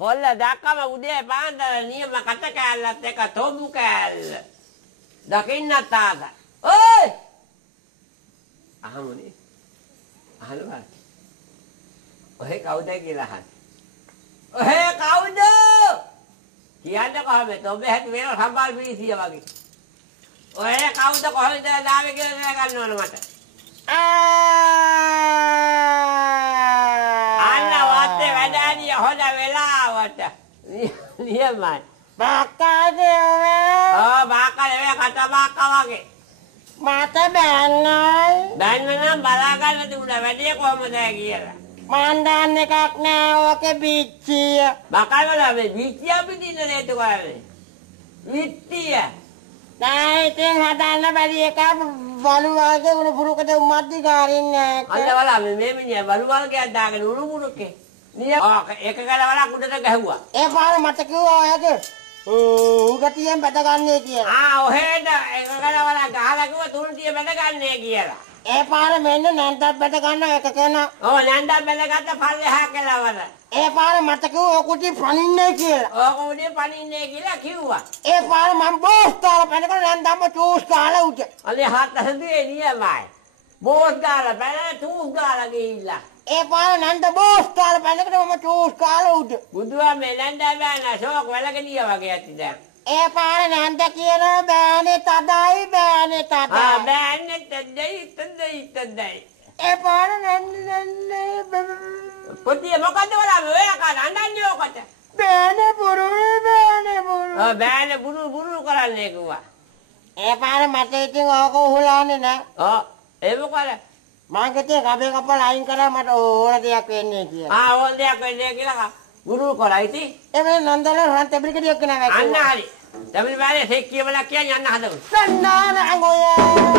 කොල්ල දැක්කම උදේ පාන්දර නියම කට කෑල්ලත් එක තොඹු කෑල්ල. දකින්නත් ආසයි. ඔයි! අහමුනේ. අහනවා. ඔහෙ කවුද කියලා අහන්න. ඔහෙ කවුද? කියන්නේ කොහොමද? ඔබ හැටි වෙන සම්බාල් පිළිසිය වගේ. ඔහෙ කවුද කොහෙන්ද දාවේ කියලා ගන්න ඕන මට. අන්න වාත්තේ වැඩානිය හොඳ වෙලාවට. නියමයි. බාකාගේ ඔය. බාකා නෙවෙයි කට බාකා වගේ. මට බෑන්නයි. බෑන්න නම් බලා ගන්න තිබුණා වැඩේ කොහොමද කියලා. මන් දන්න එකක් නෑ ඕකේ බිච්චිය. බකල් වල මේ බිච්චිය පිටින්න නේද කොහේ? විත්තිය. නෑ ඉතින් හදන්න බැරි එක බලු වගේ උණු පුරුකට උමද්දි ගාරින් නෑ. අන්න වල මේ මිනිහා බලු වර්ගයක් දාගෙන උණු පුරුකේ. ඒක ගලවලා උඩට ගැහුවා. ඒ පාර මට කිව්වා ඔයද උගතියෙන් බැද ගන්නනේ කියලා. ඔහෙද ඒක ගලවලා ගහලා කිව්වා තුන්ටිය බැද ගන්නනේ කියලා. ඒ පාර මෙන්න නැන්දත් බැද ගන්න එක කෙනා. ඔව් නැන්දත් බැදගත්ත පල්ලෙහා කෙලවර. ඒ පාර මට කිව්වා ඔකුටි පනින්නේ කියලා. ඔකුටි පනින්නේ කියලා කිව්වා. ඒ පාර මම බෝස් දාලා පැනගෙන නැන්දම්ම චූස් ගාලා උට. අනේ හත් හදුවේ නියමයි. බෝස් ගාලා පැන චූස් ගාලා ගිහිල්ලා. ඒ පාර නැන්ද බෝස් දාලා පැනගෙන මම චූස් ගාලා උට. බුදුවා මේ නැන්ද බෑන ෂෝක් වැලකනිය වගේ ඇති දැන්. ඒ පාර නැන්ද කියන බෑනේ තදයි බෑනේ තදයි. බෑනේ තදයි. ඒ පාර නැන්ද පොඩි මොකද්ද වලා ඔය කන අඬන්නේ ඔකට. බෑනේ බුරු. බෑනේ බුරු කරන්නේ කිව්වා. ඒ පාර මට ඉතින් ඕක උහුලාන්නේ නෑ. ඒ මොකද? මං කිව්වේ කබේ කපලා අයින් කරා මට ඕන දෙයක් වෙන්නේ කියලා. ඕන දෙයක් වෙන්නේ කියලා බුරු කරා ඉතින්. ඒ වෙන නන්දල රන් තෙබිලි කඩියක් නෑ. අන්න හරි. තමිල් බාලේ සෙක් කියවලා කියන්නේ යන්න හදමු. සන්නාන අංගොය.